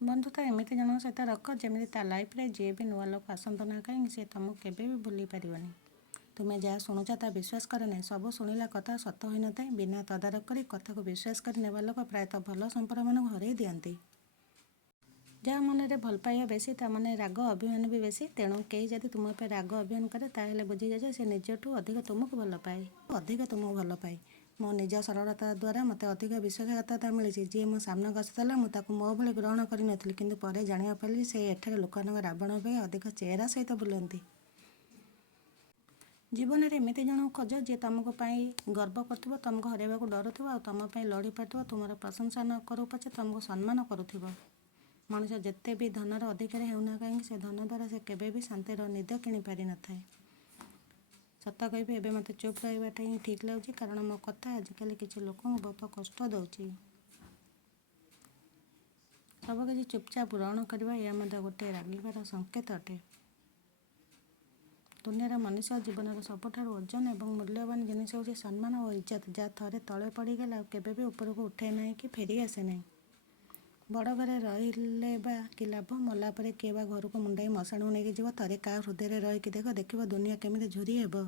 ବନ୍ଧୁତା ଏମିତି ଜଣଙ୍କ ସହିତ ରଖ ଯେମିତି ତା ଲାଇଫ୍ରେ ଯିଏ ବି ନୂଆ ଲୋକ ଆସନ୍ତୁ ନା କାହିଁକି ସେ ତୁମକୁ କେବେ ବି ଭୁଲି ପାରିବନି। ତୁମେ ଯାହା ଶୁଣୁଛ ତାହା ବିଶ୍ୱାସ କର ନାହିଁ। ସବୁ ଶୁଣିଲା କଥା ସତ ହୋଇନଥାଏ। ବିନା ତଦାରଖ କରି କଥାକୁ ବିଶ୍ୱାସ କରି ନେବା ଲୋକ ପ୍ରାୟତଃ ଭଲ ସମ୍ପର୍କମାନଙ୍କୁ ହରାଇ ଦିଅନ୍ତି। ଯାହା ମନରେ ଭଲ ପାଇବା ବେଶୀ ତା ମନରେ ରାଗ ଅଭିମାନ ବି ବେଶୀ। ତେଣୁ କେହି ଯଦି ତୁମ ଉପରେ ରାଗ ଅଭିମାନ କରେ ତାହେଲେ ବୁଝିଯାଅ ଯେ ସେ ନିଜଠୁ ଅଧିକ ତୁମକୁ ଭଲ ପାଏ। ମୋ ନିଜ ସରଳତା ଦ୍ୱାରା ମୋତେ ଅଧିକ ବିଶ୍ୱାସଘାତକତା ମିଳିଛି। ଯିଏ ମୋ ସାମ୍ନାକୁ ଆସୁଥିଲା ମୁଁ ତାକୁ ମୋ ଭଳି ଗ୍ରହଣ କରିନଥିଲି, କିନ୍ତୁ ପରେ ଜାଣିବାକୁ ପାଇଲି ସେ ଏଠାରେ ଲୋକମାନଙ୍କ ରାବଣ ଅପେକ୍ଷା ଅଧିକ ଚେହେରା ସହିତ ବୁଲନ୍ତି। ଜୀବନରେ ଏମିତି ଜଣକୁ ଖୋଜ ଯିଏ ତୁମକୁ ପାଇଁ ଗର୍ବ କରୁଥିବ, ତୁମକୁ ହରାଇବାକୁ ଡରୁଥିବ ଆଉ ତୁମ ପାଇଁ ଲଢ଼ି ପାରୁଥିବ। ତୁମର ପ୍ରଶଂସା ନ କରୁ ପଛେ ତୁମକୁ ସମ୍ମାନ କରୁଥିବ। ମଣିଷ ଯେତେ ବି ଧନର ଅଧିକାରୀ ହେଉନା କାହିଁକି ସେ ଧନ ଦ୍ୱାରା ସେ କେବେ ବି ଶାନ୍ତିର ନିଦ କିଣିପାରିନଥାଏ। ସତ କହିବି ଏବେ ମୋତେ ଚୁପ୍ ରହିବାଟା ହିଁ ଠିକ୍ ଲାଗୁଛି, କାରଣ ମୋ କଥା ଆଜିକାଲି କିଛି ଲୋକଙ୍କୁ ବହୁତ କଷ୍ଟ ଦେଉଛି। ସବୁକିଛି ଚୁପଚାପ ଗ୍ରହଣ କରିବା ଏହା ମଧ୍ୟ ଗୋଟିଏ ରାଗିବାର ସଂକେତ ଅଟେ। ଦୁନିଆର ମଣିଷ ଜୀବନର ସବୁଠାରୁ ଓଜନ ଏବଂ ମୂଲ୍ୟବାନ ଜିନିଷ ହେଉଛି ସମ୍ମାନ ଓ ଇଜ୍ଜତ, ଯାହା ଥରେ ତଳେ ପଡ଼ିଗଲେ ଆଉ କେବେ ବି ଉପରକୁ ଉଠେ ନାହିଁ କି ଫେରି ଆସେ ନାହିଁ। ବଡ଼ ଘରେ ରହିଲେ ବା କି ଲାଭ, ମଲା ପରେ କିଏ ବା ଘରକୁ ମୁଣ୍ଡାଇ ମଶାଣକୁ ନେଇକି ଯିବ। ଥରେ କାହା ହୃଦୟରେ ରହିକି ଦେଖିବ ଦୁନିଆ କେମିତି ଝୁରି ହେବ।